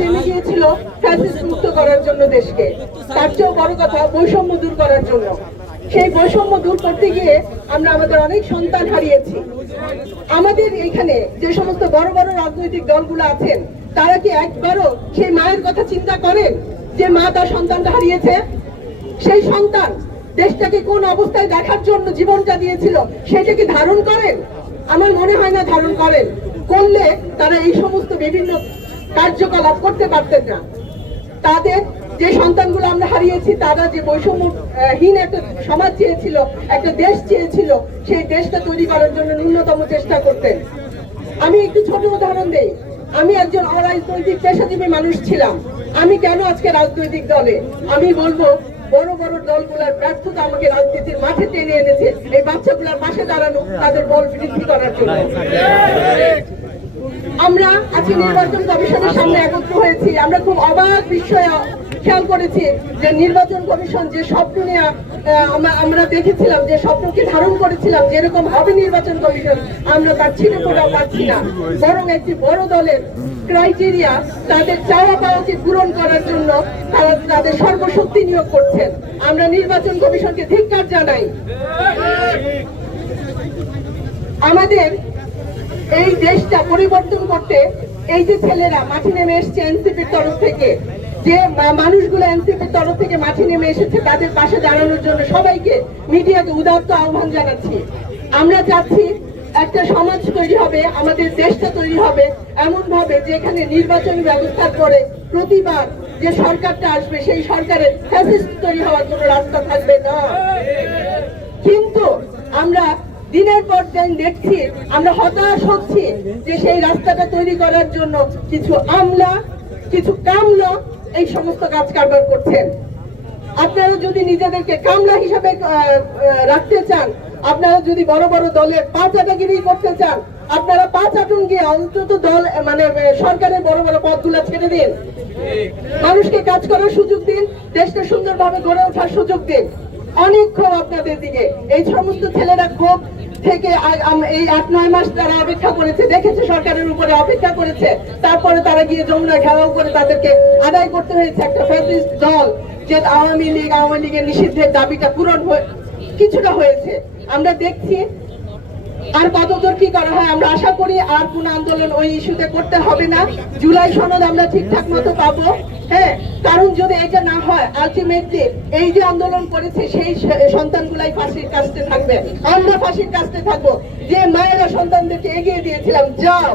নেমে গিয়েছিল ফ্যাসিস্ট মুক্ত করার জন্য দেশকে। তার চেয়েও বড় কথা বৈষম্য দূর করার জন্য। সেই বৈষম্য দূর করতে গিয়ে আমরা আমাদের অনেক সন্তান হারিয়েছি। আমাদের এখানে যে সমস্ত বড় বড় রাজনৈতিক দলগুলো আছেন, তারা কি একবারও সেই মায়ের কথা চিন্তা করেন যে মা তার সন্তানটা হারিয়েছে? সেই সন্তান দেশটাকে কোন অবস্থায় দেখার জন্য জীবনটা দিয়েছিল সেটাকে ধারণ করেন? আমার মনে হয় না ধারণ করেন। করলে তারা এই সমস্ত বিভিন্ন কার্যকলাপ করতে পারতেন না। তাদের যে সন্তানগুলো আমরা হারিয়েছি, তারা যে বৈষম্যহীন একটা সমাজ চেয়েছিল, একটা দেশ চেয়েছিল, সেই দেশটা তৈরি করার জন্য ন্যূনতম চেষ্টা করতেন। আমি একটু ছোট উদাহরণ দেই। আমি একজন অরাজনৈতিক পেশাজীবী মানুষ ছিলাম। আমি কেন আজকে রাজনৈতিক দলে? আমি বলব, বড় বড় দলগুলোর ব্যর্থতা আমাকে রাজনীতির মাঠে টেনে এনেছে। এই বাচ্চাগুলোর পাশে দাঁড়ানো, তাদের বল বৃদ্ধি করার জন্য। আমরা আজকে নির্বাচন কমিশনের সামনে একত্র হয়েছি। আমরা খুব অবাক বিষয়ে খেয়াল করেছি যে নির্বাচন কমিশন যে স্বপ্ন নিয়ে আমরা- দেখেছিলাম, যে স্বপ্নকে ধারণ করেছিলাম যেরকম হবে নির্বাচন কমিশন, আমরা তার ছিঁড়ে ফোটাও পাচ্ছি না। বরং একটি বড় দলের ক্রাইটেরিয়া তাদের চাওয়া পাওয়াকে পূরণ করার জন্য তারা তাদের সর্বশক্তি নিয়োগ করছেন। আমরা নির্বাচন কমিশনকে ধিক্কার জানাই। আমাদের এই দেশটা পরিবর্তন করতে এই যে ছেলেরা মাঠে নেমে এসছে এনসিপির তরফ থেকে, যে মানুষগুলো এনসিপির তরফ থেকে মাঠে নেমে এসেছে, তাদের পাশে দাঁড়ানোর জন্য সবাইকে মিডিয়াকে উদাত্ত আহ্বান জানাচ্ছি। আমরা চাচ্ছি একটা সমাজ তৈরি হবে, আমাদের দেশটা তৈরি হবে এমন ভাবে যে এখানে নির্বাচন ব্যবস্থার পরে প্রতিবার যে সরকারটা আসবে, সেই সরকারের ফ্যাসিস্ট তৈরি হওয়ার কোনো রাস্তা থাকবে না। কিন্তু আমরা দিনের পর দিন দেখছি, আমরা হতাশ হচ্ছি যে সেই রাস্তাটা তৈরি করার জন্য কিছু আমলা, কিছু কামলা এই সমস্ত কাজ কারবার করছেন। আপনারা যদি নিজেদেরকে কামলা হিসাবে রাখতে চান, আপনারা যদি বড় বড় দলের পাঁচ আটাগিরি করতে চান, আপনারা পাঁচ আটন গিয়ে অন্তত দল মানে সরকারের বড় বড় পদগুলো ছেড়ে দিন। মানুষকে কাজ করার সুযোগ দিন দেশটা সুন্দরভাবে গড়ে ওঠার সুযোগ দিন। অনেক ক্ষোভ আপনাদের দিকে। এই সমস্ত ছেলেরা ক্ষোভ থেকে এই আট নয় মাস তারা অপেক্ষা করেছে। দেখেছে সরকারের উপরে অপেক্ষা করেছে। তারপরে তারা গিয়ে যমুনা ঘেরাও করে তাদেরকে আদায় করতে হয়েছে। একটা ফ্যাসিস্ট দল যে আওয়ামী লীগ, আওয়ামী লীগের নিষিদ্ধের দাবিটা পূরণ কিছুটা হয়েছে। আমরা দেখছি আর কতদূর কি করা হয়। আমরা আশা করি আর কোন আন্দোলন ওই ইস্যুতে করতে হবে না। জুলাই সনদ আমরা ঠিকঠাক মতো পাবো। হ্যাঁ কারণ যদি এটা না হয় আলটিমেটলি এই যে আন্দোলন করেছে, সেই সন্তানগুলাই ফাঁসির কাছতে থাকবে। আমরা ফাঁসির কাছতে থাকব। যে মায়েরা সন্তানদেরকে এগিয়ে দিয়েছিলাম, যাও।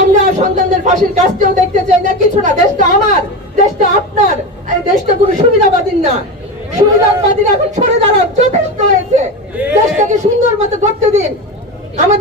আমরা সন্তানদের ফাঁসির কাজটাও দেখতে চাই না, কিছু না। দেশটা আমার, দেশটা আপনার। দেশটা কোনো সুবিধাবাদীর না। সুবিধাবাদীরা এখন সরে দাঁড়ান যথেষ্ট হয়েছে। দেশটাকে সুন্দর মতো করতে দিন। আমাদের